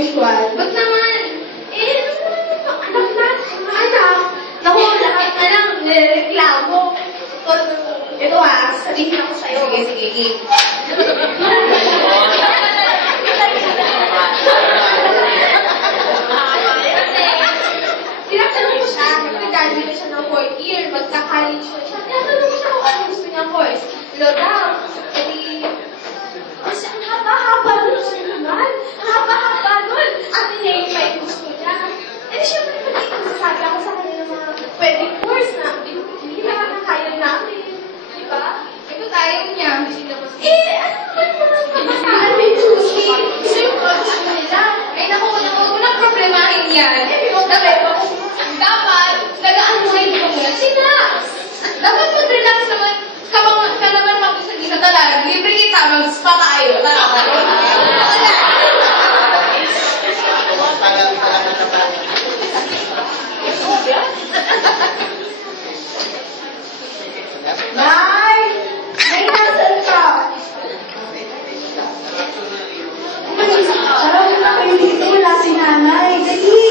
usual. Ba't naman? Anak, naku, lahat na lang, nireklamo. Ito sabihin ako sa'yo. Sige. Tinatanong ko siya, nag-graduate siya ng 4th year, magka-college na siya. Tinatanong ko siya kung ano gusto niyang course. Law daw. Kasi ang haba-haba nun, siya naman. Ang haba-haba nun. At nilay pa yung gusto niya. Siyempre, masasabi ako sa kanya ng mga pwedeng course na hindi na kaya namin. Diba? Ito tayo niya. Ano naman mabasaan may sushi? Gusto yung course nila. Ay, naku, walang problemahin yan. Problema ko. Dapat, nag-unwind ko muna. Sina! Dapat mag-relax naman. Ka naman mag-isa talaga. Libre kita, mag-spa tayo. Tara. Nay! Nay, nasan ka? Sarap na kayo dito. Wala si nanay. Dali!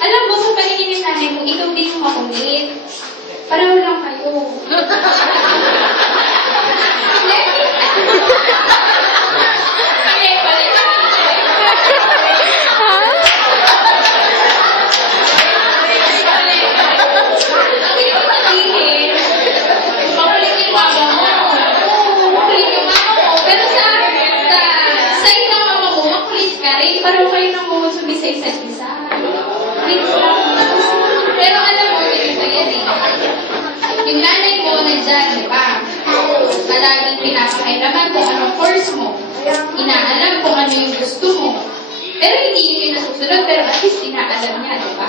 Alam mo, sa paningin ni nanay mo, ikaw din yung makulit. Pareho lang kayo. Pareho kayo nang mumusumi sa isa't isa. Pero alam mo, ganito yan eh. Yung nanay mo nandyan, di ba? Palaging pinapakailaman kung anong course mo. Inaalam kung ano yung gusto mo. Pero hindi yun nasusunod, pero at least inaalam niya, di ba?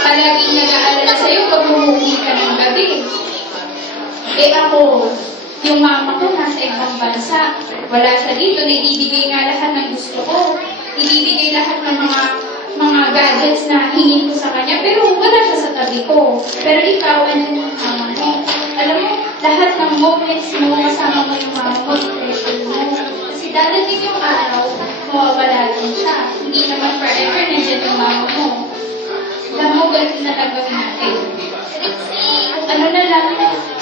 Palaging nag-aalala sa'yo pag umuwi ka ng gabi. Eh ako, yung mama ko nasa ibang bansa. Wala siya dito, naibibigay nga lahat ng gusto ko. Ibibigay lahat ng mga mga gadgets na hingin ko sa kanya, pero wala siya sa tabi ko. Pero ikaw, ano yung mama mo? Alam mo, lahat ng moments mo, kasama mo yung mama mo, i-treasure mo. Kasi dadating yung araw, mawawala lang siya. Hindi naman forever nandiyan yung mama mo. Alam mo, ganun na lang gawin natin. Ano na lang,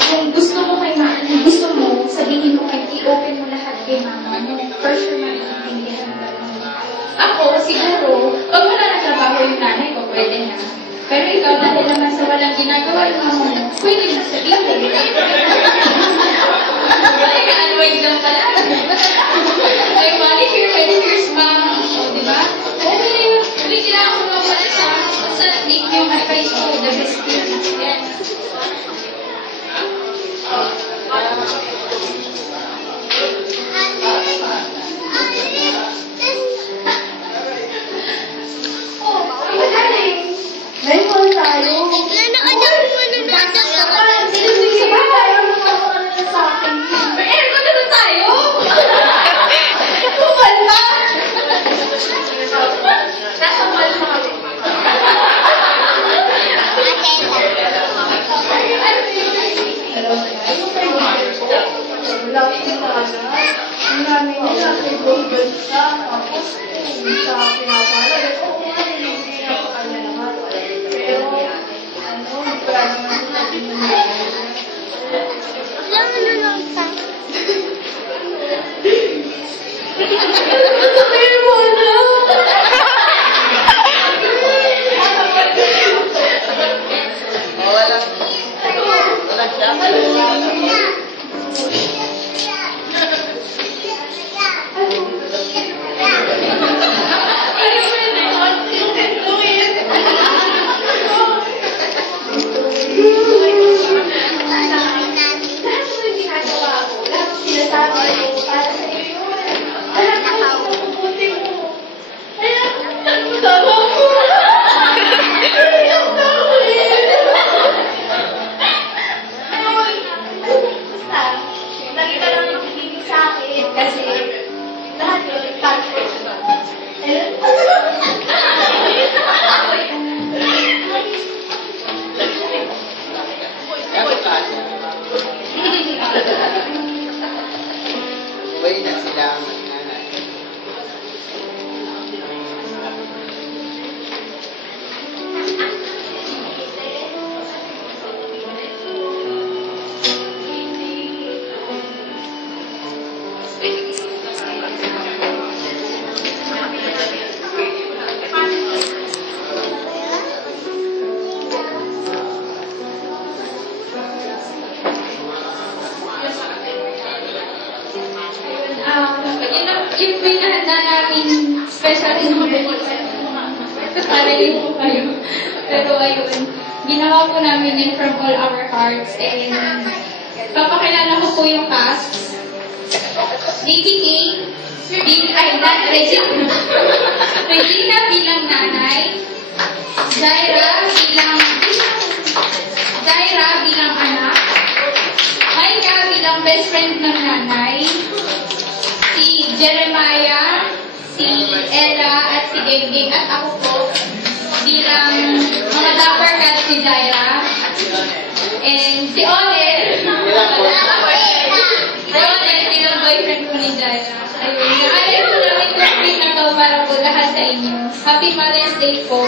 kung gusto mo kay mama, kung gusto mo, sabihin mo kay i-open mo lahat kay mama mo. For sure, maintindihan ka mo. Ako, siguro, pag wala na trabaho yung nanay ko, pwede na. Pero ikaw, dahil naman sa walang ginagawa yung mama mo, pwede na sabihin. Naka-unwind lang pala. May manicure, pedicures pa. O, diba? Okay na yun. Hindi kailangan ko naman sa take yung advice ko, the best thing. Yan. May call tayo. Nanood mo na Parang sinisisi ba tayo ng mga ano sa akin? Aircon na ba tayo? Kupal ba? Nasa mall na kami. Love ko sana. Ang namin nila, kay Google siya. Tapos, kung siya pinapala, oo nga, hindi na pa kanya naman. Pero, wala naman natin nangyayari. Alam mo na lang pa. Sabihin mo na! Nakita lang yung pagiging sa akin kasi lahat yun, passport. Uwi na sila ang nanay. Yung pinahanda namin special invitation para yun po kayo. Pero ayun, ginawa po namin yun from all our hearts and papakilala ko po yung cast. DPK, Regina bilang nanay, Jaira bilang anak, Maya bilang best friend ng nanay, si Jeremiah, si Ella, at si Gengeng, at ako po bilang mga dapper cat si Jaira, and si Oler, bilang boyfriend ko ni Jaira. Ayun, naalala ko namin complete na to para po lahat sa inyo. Happy Mother's Day po.